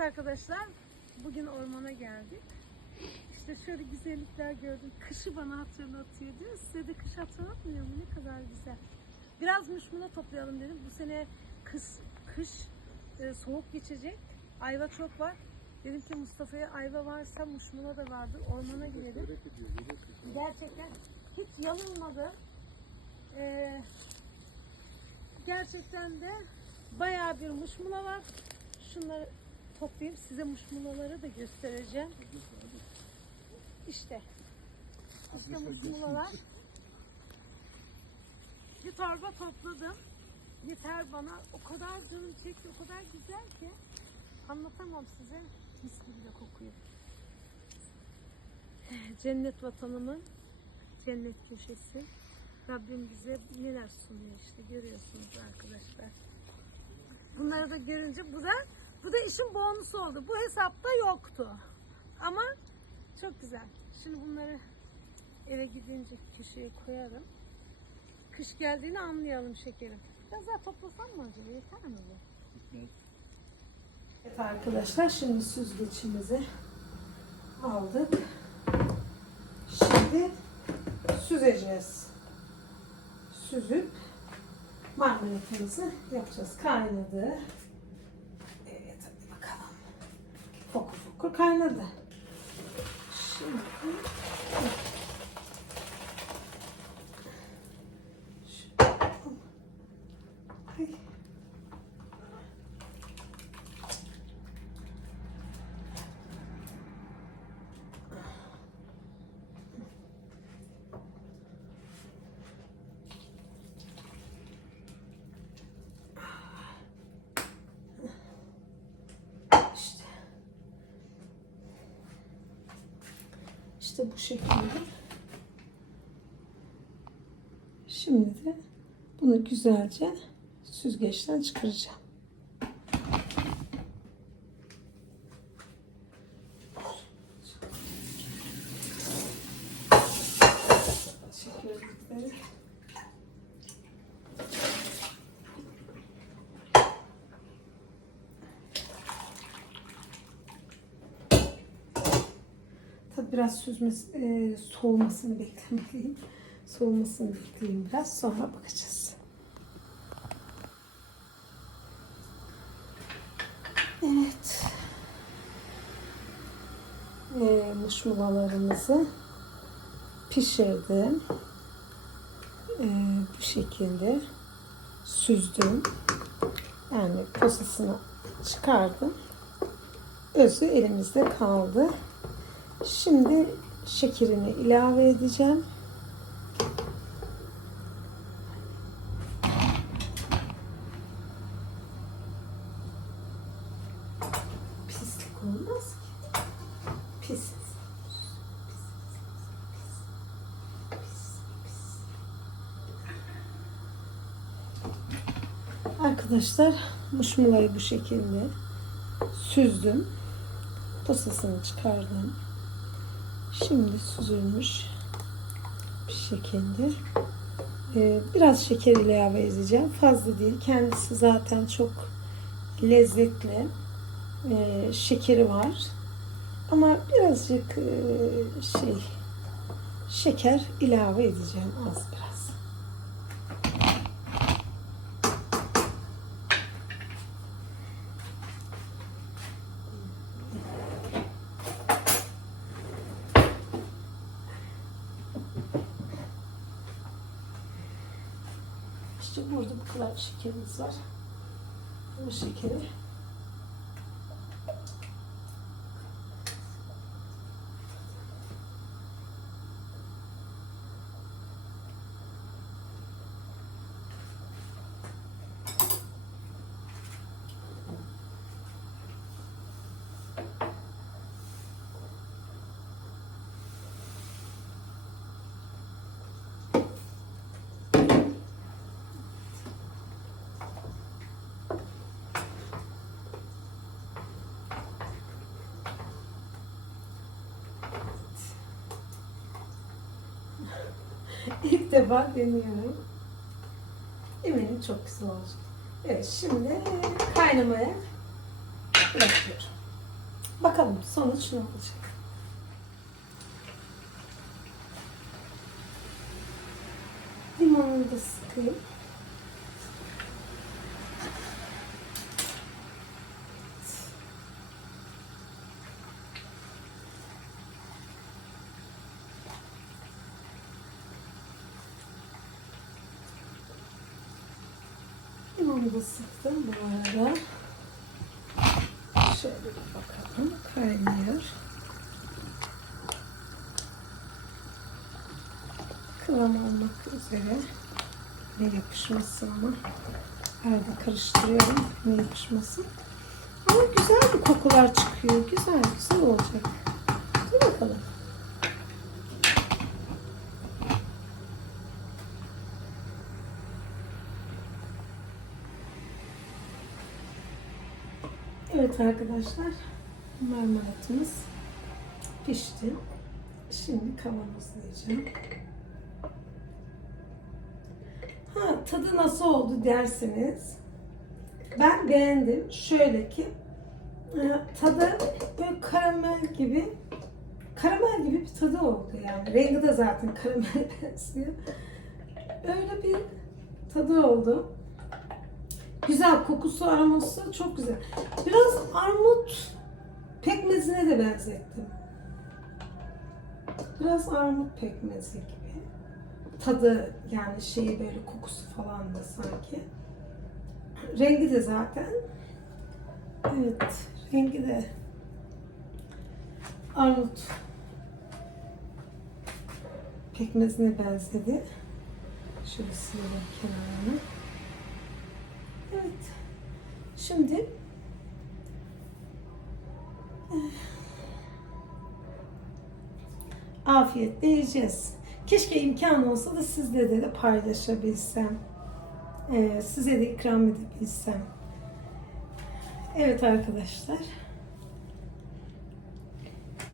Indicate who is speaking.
Speaker 1: Evet arkadaşlar, bugün ormana geldik. İşte şöyle güzellikler gördüm. Kışı bana hatırlatıyor diyor. Size de kış hatırlatmıyor mu? Ne kadar güzel. Biraz muşmula toplayalım dedim. Bu sene kış, kış e, soğuk geçecek. Ayva çok var. Dedim ki Mustafa'ya ayva varsa muşmula da vardır. Ormana gidelim. Gerçekten hiç yanılmadı. Ee, gerçekten de bayağı bir muşmula var. Şunları toplayayım size muşmulaları da göstereceğim. İşte. İşte muşmulalar. Bir torba topladım. Yeter bana. O kadar canım çekti, o kadar güzel ki. Anlatamam size. Mis gibi de kokuyor. Cennet vatanımın cennet köşesi. Rabbim bize neler sunuyor işte görüyorsunuz arkadaşlar. Bunları da görünce bu da bu da işin bonusu oldu. Bu hesapta yoktu. Ama çok güzel. Şimdi bunları eve gidince köşeye koyarım. Kış geldiğini anlayalım şekerim. Biraz daha toplasam mı acaba? Yeter mi bu? Evet arkadaşlar şimdi süzgeçimizi aldık. Şimdi süzeceğiz. Süzüp marmelatımızı yapacağız. Kaynadı. Evet hadi bakalım. Fokur fokur kaynadı. Şimdi Ay. İşte. İşte bu şekilde. Şimdi de bunu güzelce süzgeçten çıkaracağım. Çekirdekleri. Tabii biraz süzmesi, e, soğumasını beklemeliyim. Soğumasını bekleyeyim biraz sonra bakacağız. Evet. E, muşmulalarımızı pişirdim. E, bu şekilde süzdüm. Yani posasını çıkardım. Özü elimizde kaldı. Şimdi şekerini ilave edeceğim. Pislik olmaz ki. Pis. Arkadaşlar muşmulayı bu şekilde süzdüm. Posasını çıkardım. Şimdi süzülmüş bir şekilde. Ee, biraz şeker ilave edeceğim. Fazla değil. Kendisi zaten çok lezzetli. Ee, şekeri var. Ama birazcık e, şey şeker ilave edeceğim az biraz. İşte burada bu kadar şekerimiz var. Bu şekeri İlk defa deniyorum. Eminim çok güzel olacak. Evet şimdi kaynamaya bırakıyorum. Bakalım sonuç ne olacak. Limonunu da sıkayım. Limonu da sıktım bu arada. Şöyle bir bakalım. Kaynıyor. Kıvam almak üzere. Ne yapışmasın ama. Arada karıştırıyorum. Ne yapışmasın. Ama güzel bir kokular çıkıyor. Güzel, güzel olacak. Dur bakalım. Evet arkadaşlar. Marmelatımız pişti. Şimdi kavanozlayacağım. Ha, tadı nasıl oldu derseniz ben beğendim. Şöyle ki e, tadı böyle karamel gibi karamel gibi bir tadı oldu yani. Rengi de zaten karamel benziyor. Öyle bir tadı oldu. Güzel kokusu aroması çok güzel. Biraz armut pekmezine de benzettim. Biraz armut pekmezi gibi. Tadı yani şeyi böyle kokusu falan da sanki. Rengi de zaten. Evet, rengi de armut pekmezine benzedi. Şöyle silelim kenarını. Evet. Şimdi afiyetle yiyeceğiz. Keşke imkan olsa da sizle de, de paylaşabilsem. Ee, size de ikram edebilsem. Evet arkadaşlar.